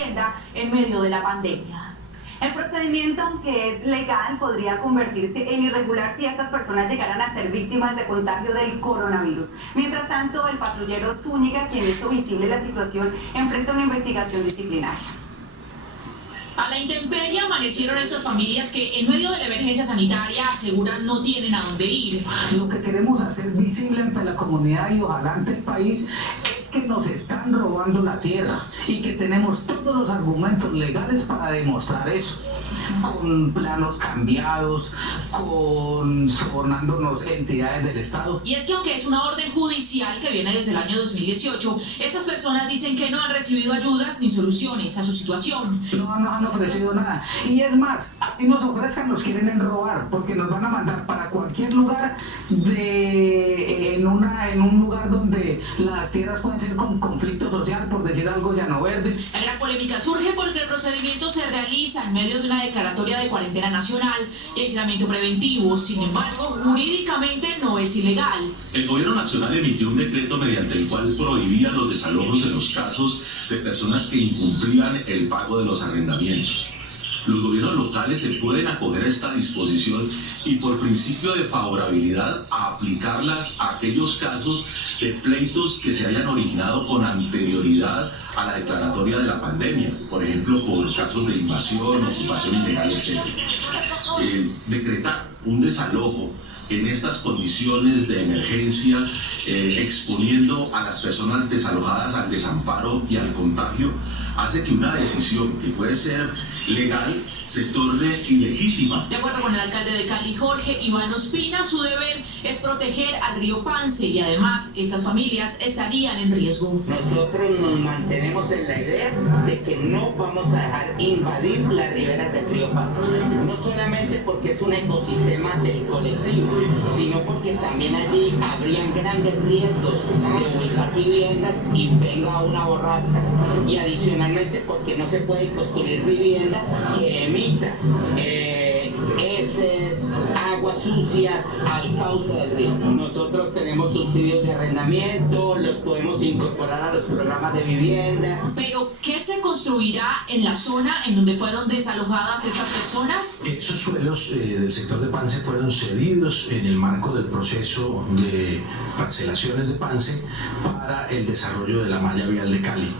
en medio de la pandemia. El procedimiento, aunque es legal, podría convertirse en irregular si estas personas llegaran a ser víctimas de contagio del coronavirus. Mientras tanto, el patrullero Zúñiga, quien hizo visible la situación, enfrenta una investigación disciplinaria. A la intemperie amanecieron estas familias que en medio de la emergencia sanitaria aseguran no tienen a dónde ir. Lo que queremos hacer visible ante la comunidad y ojalá ante el país es que nos están robando la tierra y que tenemos todos los argumentos legales para demostrar eso, con planos cambiados, con sobornándonos entidades del Estado. Y es que aunque es una orden judicial que viene desde el año 2018, estas personas dicen que no han recibido ayudas ni soluciones a su situación. No han ofrecido nada. Y es más, así nos ofrezcan, nos quieren robar, porque nos van a mandar para cualquier lugar en un lugar donde las tierras pueden ser con conflicto social, por decir algo, llano verde. La gran polémica surge porque el procedimiento se realiza en medio de una declaratoria de cuarentena nacional y aislamiento preventivo. Sin embargo, jurídicamente no es ilegal. El gobierno nacional emitió un decreto mediante el cual prohibía los desalojos en los casos de personas que incumplían el pago de los arrendamientos. Los gobiernos locales se pueden acoger a esta disposición y por principio de favorabilidad a aplicarla a aquellos casos de pleitos que se hayan originado con anterioridad a la declaratoria de la pandemia, por ejemplo por casos de invasión, ocupación ilegal, etc. Decretar un desalojo en estas condiciones de emergencia, exponiendo a las personas desalojadas al desamparo y al contagio, hace que una decisión que puede ser legal se torne ilegítima. De acuerdo con el alcalde de Cali, Jorge Iván Ospina, su deber es proteger al río Pance y además estas familias estarían en riesgo. Nosotros nos mantenemos en la idea de que no vamos a dejar invadir las riberas del río Pance. No solamente porque es un ecosistema del colectivo, sino porque también allí habrían grandes riesgos de ubicar viviendas y venga una borrasca. Y adicionalmente porque no se puede construir vivienda que emita heces, aguas sucias al cauce del río. Nosotros tenemos subsidios de arrendamiento, los podemos incorporar a los programas de vivienda. Pero, ¿qué se construirá en la zona en donde fueron desalojadas estas personas? Esos suelos del sector de Pance fueron cedidos en el marco del proceso de parcelaciones de Pance para el desarrollo de la malla vial de Cali.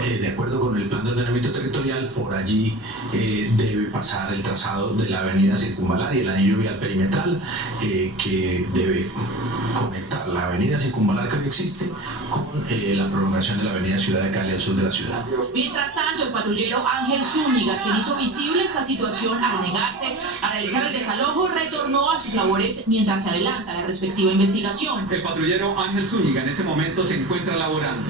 De acuerdo con el plan de ordenamiento territorial, por allí debe pasar el trazado de la avenida Circunvalar y el anillo vial perimetral que debe conectar la avenida Circunvalar que hoy existe con la prolongación de la avenida Ciudad de Cali al sur de la ciudad. Mientras tanto, el patrullero Ángel Zúñiga, quien hizo visible esta situación al negarse a realizar el desalojo, retornó a sus labores mientras se adelanta la respectiva investigación. El patrullero Ángel Zúñiga en ese momento se encuentra laborando.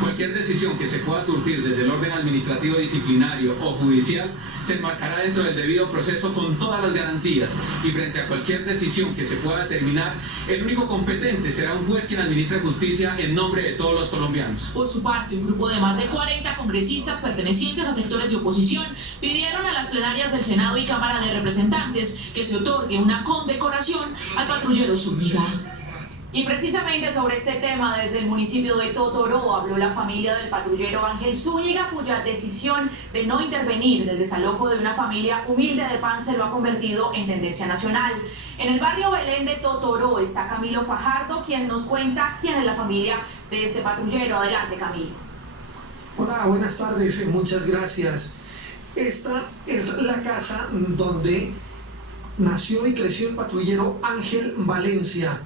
Cualquier decisión que se pueda surtir desde el orden administrativo disciplinario o judicial se enmarcará dentro del debido proceso con todas las garantías y frente a cualquier decisión que se pueda determinar, el único competente será un juez quien administre justicia en nombre de todos los colombianos. Por su parte, un grupo de más de 40 congresistas pertenecientes a sectores de oposición pidieron a las plenarias del Senado y Cámara de Representantes que se otorgue una condecoración al patrullero Zúñiga. Y precisamente sobre este tema, desde el municipio de Totoró, habló la familia del patrullero Ángel Zúñiga, cuya decisión de no intervenir en el desalojo de una familia humilde de Pance lo ha convertido en tendencia nacional. En el barrio Belén de Totoró está Camilo Fajardo, quien nos cuenta quién es la familia de este patrullero. Adelante, Camilo. Hola, buenas tardes, muchas gracias. Esta es la casa donde nació y creció el patrullero Ángel Valencia.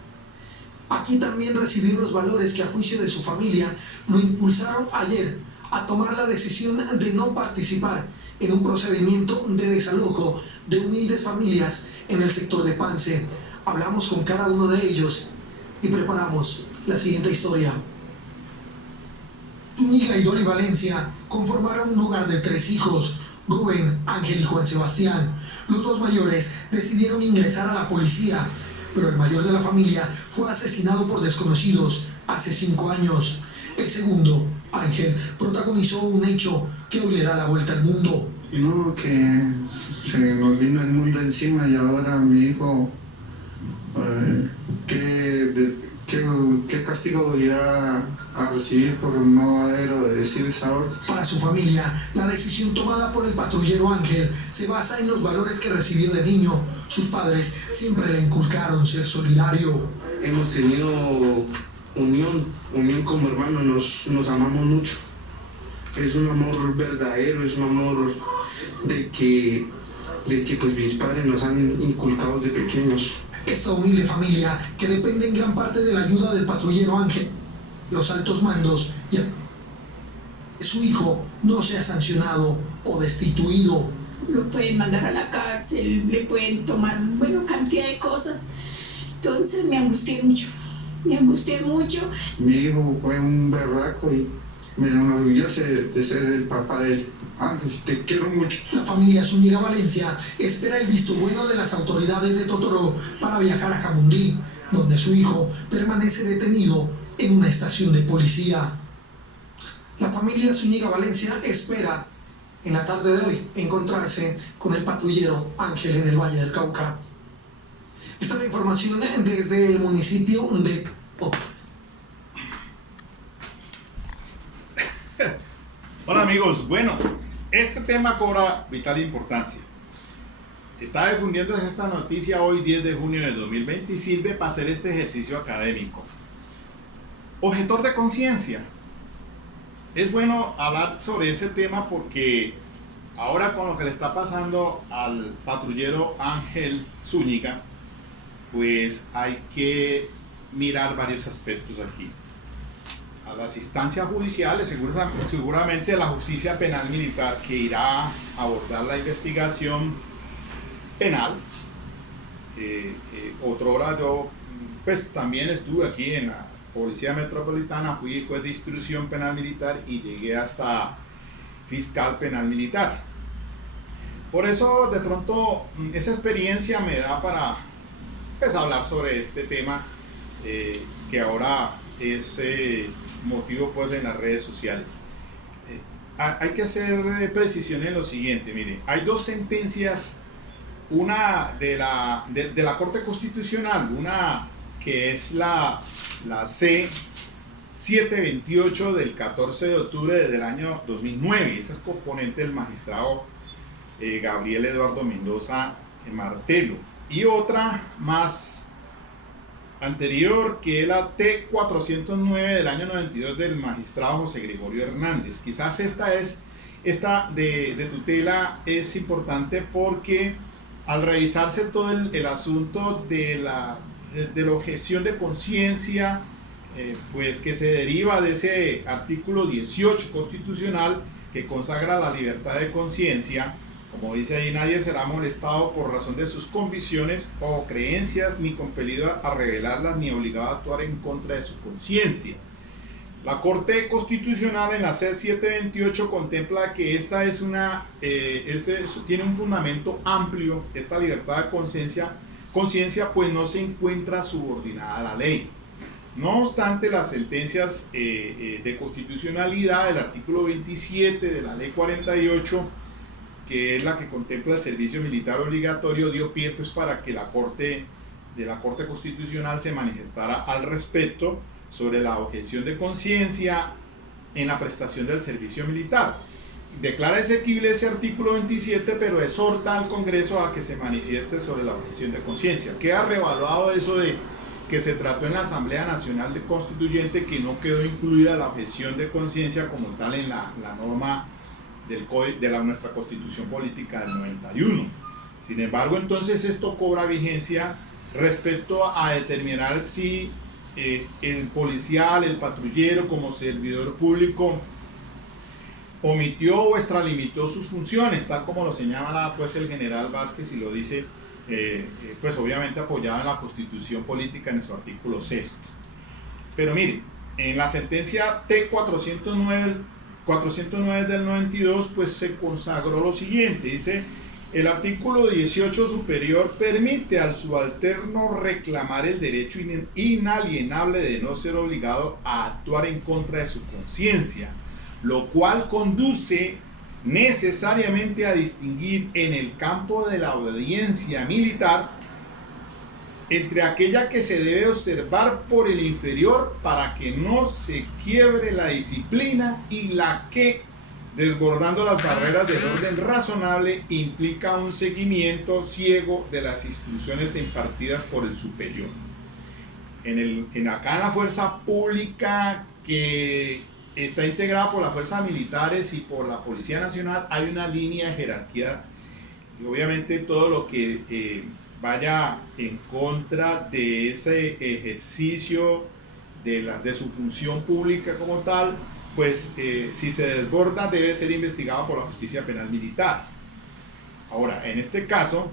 Aquí también recibió los valores que a juicio de su familia lo impulsaron ayer a tomar la decisión de no participar en un procedimiento de desalojo de humildes familias en el sector de Pance. Hablamos con cada uno de ellos y preparamos la siguiente historia. Zúñiga y Dolly Valencia conformaron un hogar de 3 hijos, Rubén, Ángel y Juan Sebastián. Los 2 mayores decidieron ingresar a la policía, pero el mayor de la familia fue asesinado por desconocidos hace 5 años. El segundo, Ángel, protagonizó un hecho que hoy le da la vuelta al mundo. No, que se nos vino el mundo encima y ahora mi hijo, ¿qué castigo irá a recibir por no haber obedecido esa orden? Para su familia, la decisión tomada por el patrullero Ángel se basa en los valores que recibió de niño. Sus padres siempre le inculcaron ser solidario. Hemos tenido unión como hermanos, nos amamos mucho. Es un amor verdadero, es un amor de que pues mis padres nos han inculcado desde pequeños. Esta humilde familia, que depende en gran parte de la ayuda del patrullero Ángel, los altos mandos y su hijo no sea sancionado o destituido. Lo pueden mandar a la cárcel, le pueden tomar, cantidad de cosas. Entonces me angustié mucho. Mi hijo fue un berraco y me enorgullece de ser el papá de él. Ángel, te quiero mucho. La familia Zúñiga Valencia espera el visto bueno de las autoridades de Totoró para viajar a Jamundí, donde su hijo permanece detenido en una estación de policía. La familia Zúñiga Valencia espera en la tarde de hoy encontrarse con el patrullero Ángel en el Valle del Cauca. Esta es la información desde el municipio de... Hola amigos, bueno, este tema cobra vital importancia. Está difundiéndose esta noticia hoy 10 de junio de 2020 y sirve para hacer este ejercicio académico. Objetor de conciencia. Es bueno hablar sobre ese tema porque ahora con lo que le está pasando al patrullero Ángel Zúñiga, pues hay que mirar varios aspectos aquí. A las instancias judiciales, seguramente la justicia penal militar que irá a abordar la investigación penal. Otrora yo pues también estuve aquí en la Policía Metropolitana, fui juez de instrucción penal militar y llegué hasta fiscal penal militar. Por eso de pronto esa experiencia me da para pues hablar sobre este tema que ahora es motivo pues en las redes sociales. Hay que hacer precisión en lo siguiente, miren, hay dos sentencias, una de la Corte Constitucional, una que es la C-728 del 14 de octubre del año 2009, esa es componente del magistrado Gabriel Eduardo Mendoza Martelo, y otra más anterior que es la T-409 del año 92 del magistrado José Gregorio Hernández. Quizás esta de tutela es importante porque al revisarse todo el asunto de la objeción de conciencia, pues que se deriva de ese artículo 18 constitucional que consagra la libertad de conciencia. Como dice ahí, nadie será molestado por razón de sus convicciones o creencias, ni compelido a revelarlas, ni obligado a actuar en contra de su conciencia. La Corte Constitucional en la C-728 contempla que esta es tiene un fundamento amplio, esta libertad de conciencia pues no se encuentra subordinada a la ley. No obstante, las sentencias de constitucionalidad del artículo 27 de la Ley 48, que es la que contempla el servicio militar obligatorio, dio pie pues para que la Corte Constitucional se manifestara al respecto sobre la objeción de conciencia en la prestación del servicio militar. Declara exequible ese artículo 27, pero exhorta al Congreso a que se manifieste sobre la objeción de conciencia. Queda revaluado eso de que se trató en la Asamblea Nacional Constituyente, que no quedó incluida la objeción de conciencia como tal en la norma del código de nuestra Constitución Política del 91. Sin embargo, entonces esto cobra vigencia respecto a determinar si el policial, el patrullero como servidor público omitió o extralimitó sus funciones, tal como lo señala pues el general Vázquez y lo dice pues obviamente apoyado en la Constitución Política en su artículo 6. Pero miren, en la sentencia T-409 del 92 pues se consagró lo siguiente, dice: el artículo 18 superior permite al subalterno reclamar el derecho inalienable de no ser obligado a actuar en contra de su conciencia, lo cual conduce necesariamente a distinguir en el campo de la obediencia militar entre aquella que se debe observar por el inferior para que no se quiebre la disciplina y la que, desbordando las barreras del orden razonable, implica un seguimiento ciego de las instrucciones impartidas por el superior. Acá en la fuerza pública, que está integrada por las fuerzas militares y por la Policía Nacional, hay una línea de jerarquía, y obviamente todo lo que vaya en contra de ese ejercicio de su función pública como tal, pues si se desborda debe ser investigado por la justicia penal militar. Ahora, en este caso,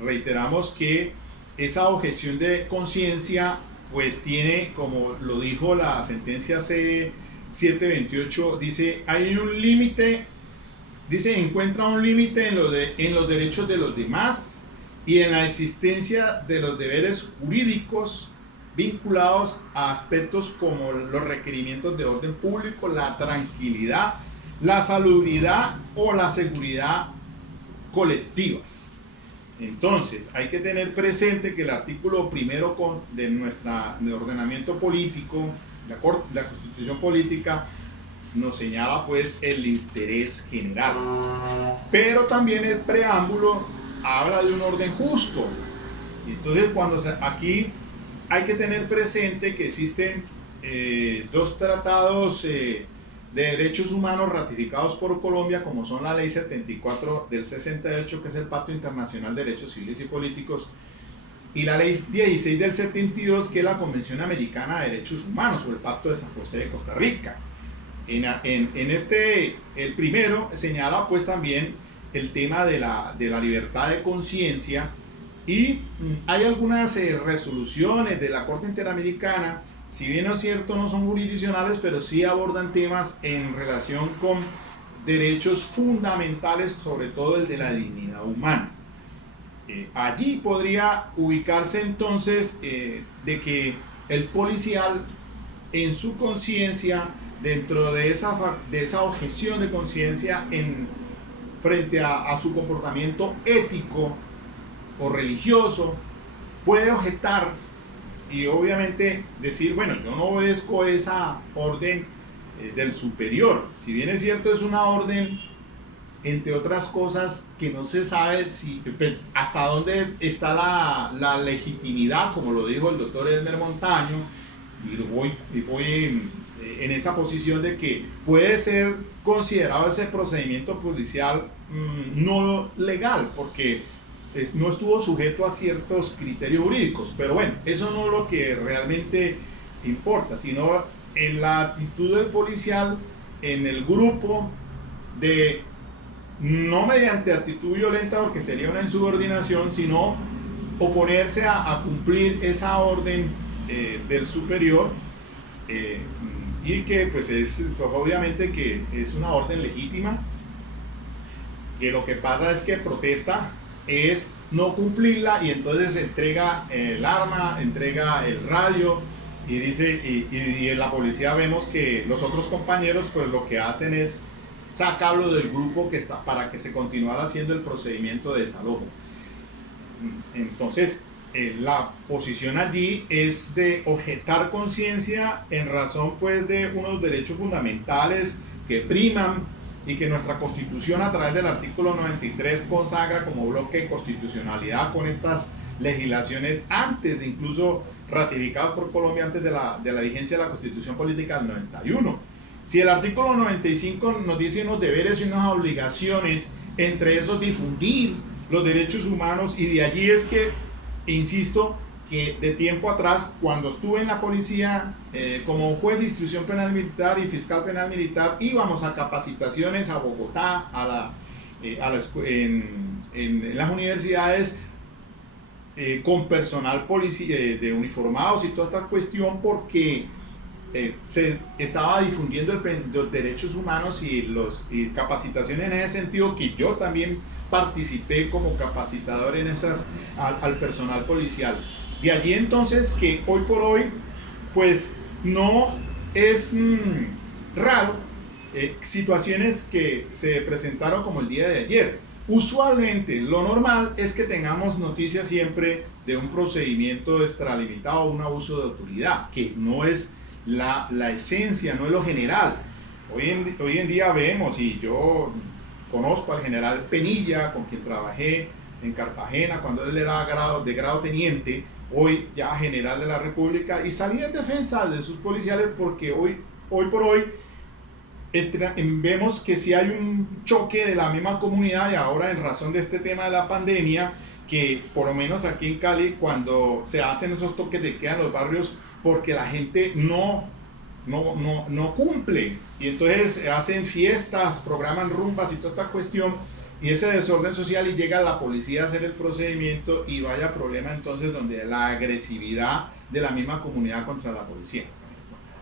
reiteramos que esa objeción de conciencia pues tiene, como lo dijo la sentencia C728, dice, hay un límite, dice, encuentra un límite en los derechos de los demás y en la existencia de los deberes jurídicos vinculados a aspectos como los requerimientos de orden público, la tranquilidad, la salubridad o la seguridad colectivas. Entonces, hay que tener presente que el artículo primero de ordenamiento político, la Constitución Política, nos señala pues el interés general. Pero también el preámbulo habla de un orden justo. Entonces, aquí hay que tener presente que existen dos tratados de derechos humanos ratificados por Colombia, como son la Ley 74 del 68, que es el Pacto Internacional de Derechos Civiles y Políticos, y la Ley 16 del 72, que es la Convención Americana de Derechos Humanos, o el Pacto de San José de Costa Rica. El primero señala pues también el tema de la libertad de conciencia, y hay algunas resoluciones de la Corte Interamericana, si bien es cierto no son jurisdiccionales, pero sí abordan temas en relación con derechos fundamentales, sobre todo el de la dignidad humana. Allí podría ubicarse entonces de que el policial en su conciencia, dentro de esa objeción de conciencia frente a su comportamiento ético o religioso, puede objetar y obviamente decir, bueno, yo no obedezco esa orden del superior. Si bien es cierto, es una orden, entre otras cosas, que no se sabe hasta dónde está la legitimidad, como lo dijo el doctor Elmer Montaño, y voy en esa posición de que puede ser considerado ese procedimiento policial no legal, porque no estuvo sujeto a ciertos criterios jurídicos. Pero bueno, eso no es lo que realmente importa, sino en la actitud del policial en el grupo de, no mediante actitud violenta porque sería una insubordinación, sino oponerse a cumplir esa orden del superior, y que pues obviamente que es una orden legítima, que lo que pasa es que protesta es no cumplirla, y entonces entrega el arma, entrega el radio, y dice, y en la policía vemos que los otros compañeros pues lo que hacen es sacarlo del grupo que está, para que se continuara haciendo el procedimiento de desalojo. Entonces la posición allí es de objetar conciencia en razón pues de unos derechos fundamentales que priman, y que nuestra Constitución, a través del artículo 93, consagra como bloque de constitucionalidad con estas legislaciones, antes de incluso ratificadas por Colombia, antes de la vigencia de la Constitución Política del 91. Si el artículo 95 nos dice unos deberes y unas obligaciones, entre esos difundir los derechos humanos, y de allí es que, insisto, que de tiempo atrás, cuando estuve en la policía como juez de instrucción penal militar y fiscal penal militar, íbamos a capacitaciones a Bogotá, en las universidades, con personal de uniformados y toda esta cuestión, porque se estaba difundiendo los derechos humanos y capacitaciones en ese sentido, que yo también participé como capacitador en al personal policial. De allí entonces que hoy por hoy pues no es raro situaciones que se presentaron como el día de ayer. Usualmente lo normal es que tengamos noticias siempre de un procedimiento extralimitado o un abuso de autoridad, que no es la esencia, no es lo general. Hoy en día vemos, y yo conozco al general Penilla, con quien trabajé en Cartagena cuando él era de grado teniente, hoy ya general de la República, y salía en defensa de sus policiales porque hoy por hoy vemos que si hay un choque de la misma comunidad, y ahora en razón de este tema de la pandemia, que por lo menos aquí en Cali, cuando se hacen esos toques de queda en los barrios porque la gente no cumple, y entonces hacen fiestas, programan rumbas y toda esta cuestión, y ese desorden social, y llega la policía a hacer el procedimiento, y vaya problema entonces donde la agresividad de la misma comunidad contra la policía.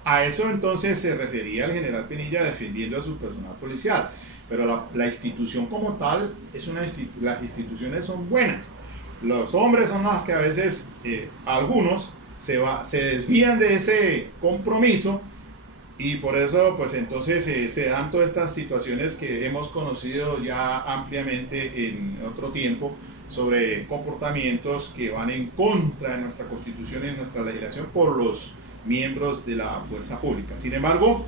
A eso entonces se refería el general Penilla defendiendo a su personal policial, pero la institución como tal, las instituciones son buenas. Los hombres son los que a veces, algunos, se desvían de ese compromiso, y por eso pues entonces se dan todas estas situaciones que hemos conocido ya ampliamente en otro tiempo, sobre comportamientos que van en contra de nuestra Constitución y de nuestra legislación por los miembros de la fuerza pública. Sin embargo,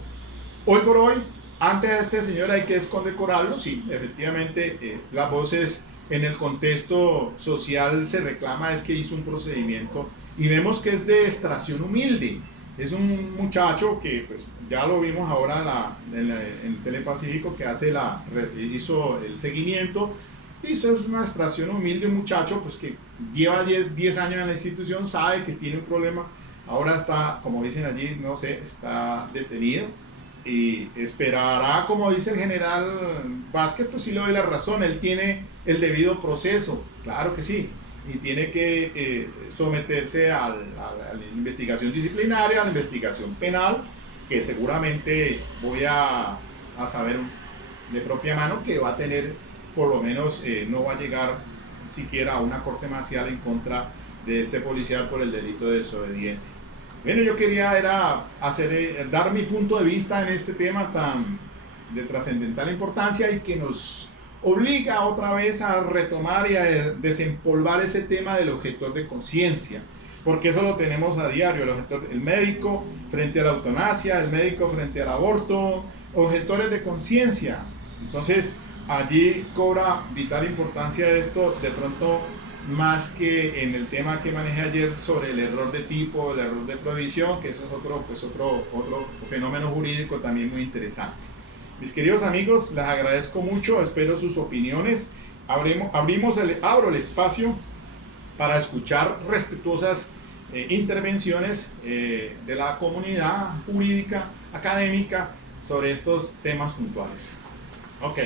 hoy por hoy, antes a este señor hay que condecorarlo. Sí, efectivamente, las voces en el contexto social se reclama es que hizo un procedimiento, y vemos que es de extracción humilde. Es un muchacho que pues ya lo vimos ahora en Telepacífico, que hizo el seguimiento. Hizo una extracción humilde, un muchacho pues que lleva 10 años en la institución, sabe que tiene un problema. Ahora está, como dicen allí, no sé, está detenido, y esperará, como dice el general Vázquez, pues sí le doy la razón, él tiene el debido proceso, claro que sí, y tiene que someterse a la investigación disciplinaria, a la investigación penal, que seguramente voy a saber de propia mano que va a tener, por lo menos no va a llegar siquiera a una corte marcial en contra de este policial por el delito de desobediencia. Bueno, yo quería dar mi punto de vista en este tema tan de trascendental importancia, y que nos obliga otra vez a retomar y a desempolvar ese tema del objetor de conciencia, porque eso lo tenemos a diario, el médico frente a la eutanasia, el médico frente al aborto, objetores de conciencia. Entonces allí cobra vital importancia esto, de pronto más que en el tema que manejé ayer sobre el error de tipo, el error de prohibición, que eso es otro fenómeno jurídico también muy interesante. Mis queridos amigos, les agradezco mucho, espero sus opiniones. Abro el espacio para escuchar respetuosas intervenciones de la comunidad jurídica, académica, sobre estos temas puntuales. Ok.